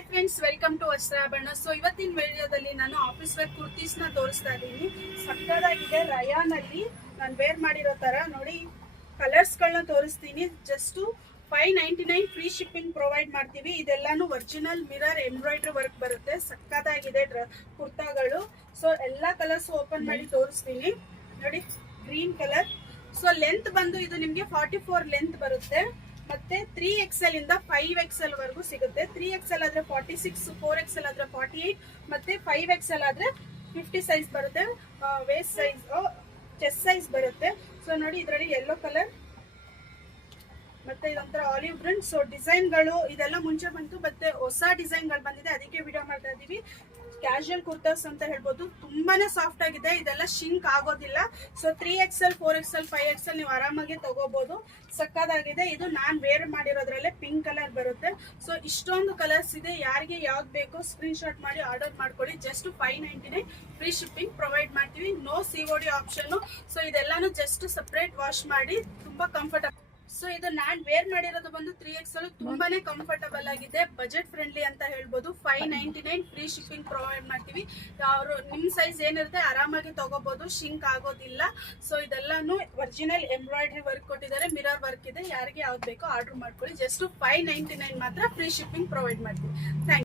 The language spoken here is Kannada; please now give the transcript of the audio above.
Hi friends, welcome to Vastrabharana. So ಇವತ್ತಿನ ವಿಡಿಯೋದಲ್ಲಿ ನಾನು ಆಫೀಸ್ ವೇರ್ ಕುರ್ತೀಸ್ ನ ತೋರಿಸ್ತಾ ಇದ್ದೀನಿ. ಸಕ್ಕದಾಗಿದೆ. ರಯಾನ್ ಅಲ್ಲಿ ನಾನು ವೇರ್ ಮಾಡಿರೋ ತರ ನೋಡಿ ಕಲರ್ಸ್ ಗಳನ್ನ ತೋರಿಸ್ತೀನಿ. ಜಸ್ಟ್ 599 ಫ್ರೀ ಶಿಪ್ಪಿಂಗ್ ಪ್ರೊವೈಡ್ ಮಾಡ್ತೀವಿ. ಇದೆಲ್ಲಾನು ಒರಿಜಿನಲ್ ಮಿರರ್ ಎಂಬ್ರಾಯ್ಡ್ರಿ ವರ್ಕ್ ಬರುತ್ತೆ. ಸಕ್ಕದಾಗಿದೆ ಕುರ್ತಾಗಳು. ಸೊ ಎಲ್ಲಾ ಕಲರ್ಸ್ ಓಪನ್ ಮಾಡಿ ತೋರಿಸ್ತೀನಿ. ನೋಡಿ, ಗ್ರೀನ್ ಕಲರ್. ಸೊ ಲೆಂತ್ ಬಂದು ಇದು ನಿಮ್ಗೆ 44 ಲೆಂತ್ ಬರುತ್ತೆ. ಮತ್ತೆ 3XL ಇಂದ 5XL ವರೆಗೂ ಸಿಗುತ್ತೆ. 3XL ಆದ್ರೆ 46, 4XL ಆದ್ರೆ 48, ಮತ್ತೆ 5XL ಆದ್ರೆ 50 ಸೈಜ್ ಬರುತ್ತೆ. ವೇಸ್ಟ್ ಸೈಜ್, ಚೆಸ್ಟ್ ಸೈಜ್ ಬರುತ್ತೆ. ಸೊ ನೋಡಿ, ಇದರಲ್ಲಿ ಯೆಲ್ಲೋ ಕಲರ್ ಮತ್ತೆ ಇದೊಂಥರ ಆಲಿವ್ ಪ್ರಿಂಟ್. ಸೊ ಡಿಸೈನ್ಗಳು ಇದೆಲ್ಲ ಮುಂಚೆ ಬಂತು, ಮತ್ತೆ ಹೊಸ ಡಿಸೈನ್ಗಳು ಬಂದಿದೆ, ಅದಕ್ಕೆ ವಿಡಿಯೋ ಮಾಡ್ತಾ ಇದೀವಿ. ಕ್ಯಾಶುಯಲ್ ಕುರ್ತಾಸ್ ಅಂತ ಹೇಳ್ಬೋದು. ತುಂಬಾನೇ ಸಾಫ್ಟ್ ಆಗಿದೆ. ಇದೆಲ್ಲ ಶಿಂಕ್ ಆಗೋದಿಲ್ಲ. ಸೊ 3XL, 4XL, 5XL ನೀವು ಆರಾಮಾಗಿ ತಗೋಬಹುದು. ಸಕ್ಕದಾಗಿದೆ. ಇದು ನಾನ್ ವೇರ್ ಮಾಡಿರೋದ್ರಲ್ಲೇ ಪಿಂಕ್ ಕಲರ್ ಬರುತ್ತೆ. ಸೊ ಇಷ್ಟೊಂದು ಕಲರ್ಸ್ ಇದೆ. ಯಾರಿಗೆ ಯಾವ್ದು ಬೇಕೋ ಸ್ಕ್ರೀನ್ ಶಾಟ್ ಮಾಡಿ ಆರ್ಡರ್ ಮಾಡ್ಕೊಳ್ಳಿ. ಜಸ್ಟ್ 599 ಫ್ರೀ ಶಿಪ್ಪಿಂಗ್ ಪ್ರೊವೈಡ್ ಮಾಡ್ತೀವಿ. No COD option. ಸೊ ಇದೆಲ್ಲಾನು ಜಸ್ಟ್ ಸಪರೇಟ್ ವಾಶ್ ಮಾಡಿ ತುಂಬಾ ಕಂಫರ್ಟಬಲ್. ಸೊ ಇದು ನಾನ್ ವೇರ್ ಮಾಡಿರೋದು ಬಂದು 3XL. ತುಂಬಾನೇ ಕಂಫರ್ಟಬಲ್ ಆಗಿದೆ, ಬಜೆಟ್ ಫ್ರೆಂಡ್ಲಿ ಅಂತ ಹೇಳ್ಬೋದು. 599 ಫ್ರೀ ಶಿಪ್ಪಿಂಗ್ ಪ್ರೊವೈಡ್ ಮಾಡ್ತೀವಿ. ಅವರು ನಿಮ್ ಸೈಜ್ ಏನಿರುತ್ತೆ ಆರಾಮಾಗಿ ತಗೋಬಹುದು, ಶಿಂಕ್ ಆಗೋದಿಲ್ಲ. ಸೊ ಇದೆಲ್ಲಾನು ಒರಿಜಿನಲ್ ಎಂಬ್ರಾಯ್ಡ್ರಿ ವರ್ಕ್ ಕೊಟ್ಟಿದ್ದಾರೆ, ಮಿರರ್ ವರ್ಕ್ ಇದೆ. ಯಾರಿಗೆ ಯಾವ್ದು ಬೇಕೋ ಆರ್ಡರ್ ಮಾಡ್ಕೊಳ್ಳಿ. ಜಸ್ಟ್ 599 ಮಾತ್ರ ಫ್ರೀ ಶಿಪ್ಪಿಂಗ್ ಪ್ರೊವೈಡ್ ಮಾಡ್ತೀವಿ. Thank you.